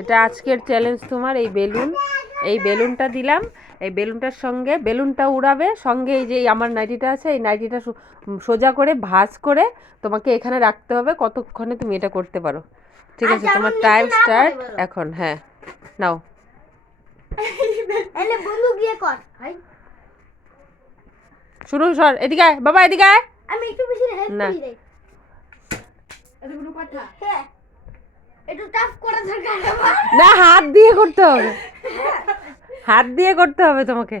এটা আজকের চ্যালেঞ্জ তোমার। এই বেলুনটা দিলাম, এই বেলুনটার সঙ্গে বেলুনটা উড়াবে, সঙ্গে এই যে আমার নাইটিটা আছে, এই নাইটিটা সোজা করে ভাঁজ করে তোমাকে এখানে রাখতে হবে। কতক্ষণে তুমি এটা করতে পারো? ঠিক আছে, তোমার টাইম স্টার্ট এখন। হ্যাঁ, নাও। শুরু সর, এদিকে আয় বাবা, এদিকে আয়। আমি একটু বেশি হেল্প না। করি রে। এতগুলো কথা হ্যাঁ একটু টাফ করা দরকার আমার। না, হাত দিয়ে করতে হবে, হাত দিয়ে করতে হবে তোমাকে।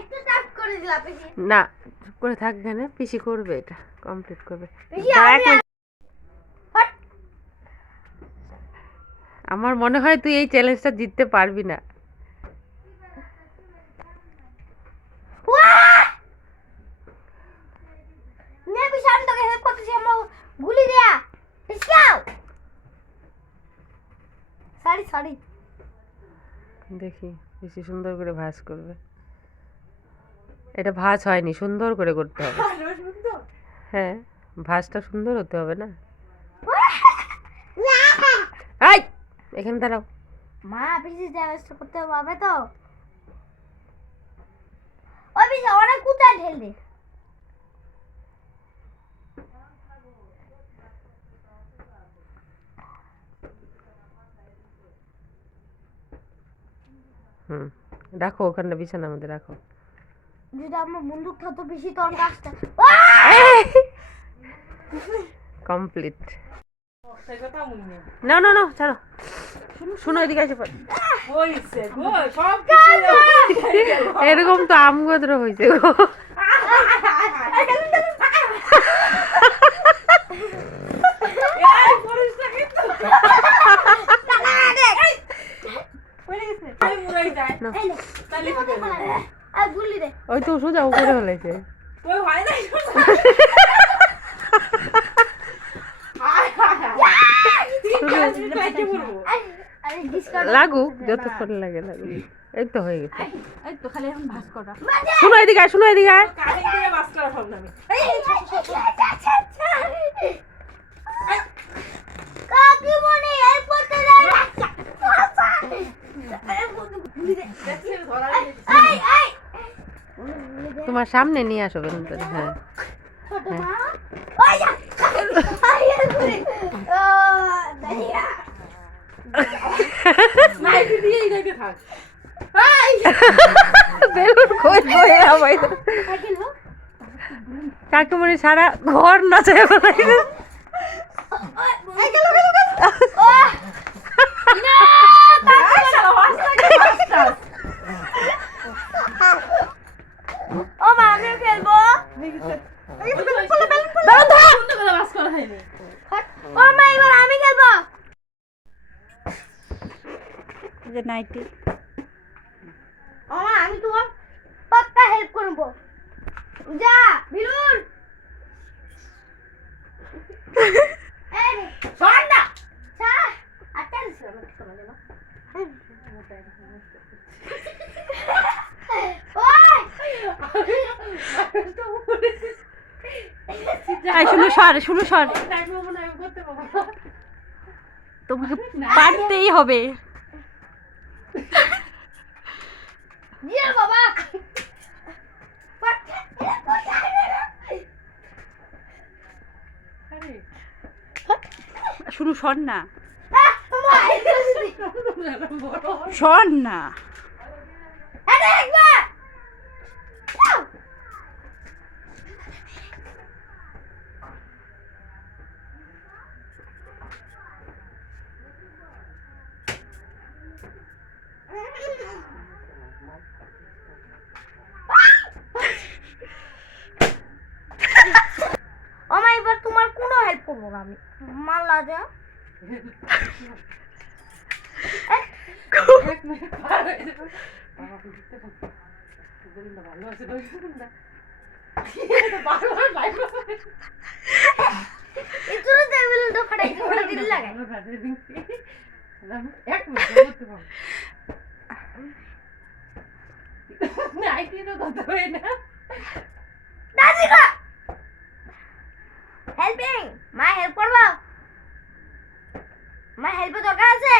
একটু টাফ করে দিলা বেশি না, চুপ করে থাক, কেন পিসি করবে, এটা কমপ্লিট করবে। বেশি আমি হট আমার মনে হয় তুই এই চ্যালেঞ্জটা জিততে পারবি না। मैं भी शाम तक हेल्प करते हम गुली दिया पिछाओ सॉरी দেখি বেশি সুন্দর করে ভাঁজ করবে। এটা ভাঁজ হয়নি, সুন্দর করে করতে হবে। হ্যাঁ, ভাঁজটা সুন্দর হতে হবে না। এই এখানে দাঁড়াও। মা পিছি চ্যালেঞ্জটা করতে হবে তো ওই পিছি অনেক কুতা ঢেল দে রাখো ওখানে, বিছানার মধ্যে রাখো। যদি আমার বন্দুক থাকতো বেশি তোর কাজটা কমপ্লিট। না না না, ছাড়ো। শুনো, এদিকে এসে পড়। এরকম তো আমগদ্র হয়েছে গো। ওই তো সোজা উপরে হলাইছে। লাগুক, যতক্ষণ লাগে লাগুক। এই তো হয়ে গেছে। শুনো এদিকে আয়, শুনো এদিকে আয়। তোমার সামনে নিয়ে আসো বেলুনটা। হ্যাঁ, বেলুন কই বয়ে আবাই কাকুমনি সারা ঘর নাচায় বলাইছে। ও মা আমি খেলবো ও মা এবার আমি খেলবো যে নাইটি। ও মা আমি তোমার পাক্কা হেল্প করবো যা বিলুন এই সন্ডা চা আচ্ছা সময় দেবা শুনো সর, তোমাকে পারতেই হবে। বাবা শুরু সর না, সর না। ওমা এবার তোমার কোনো হেল্প করবো না আমি মাল্লা যা হেল্পিং মা হেল্প করবো মা হেল্প দরকার আছে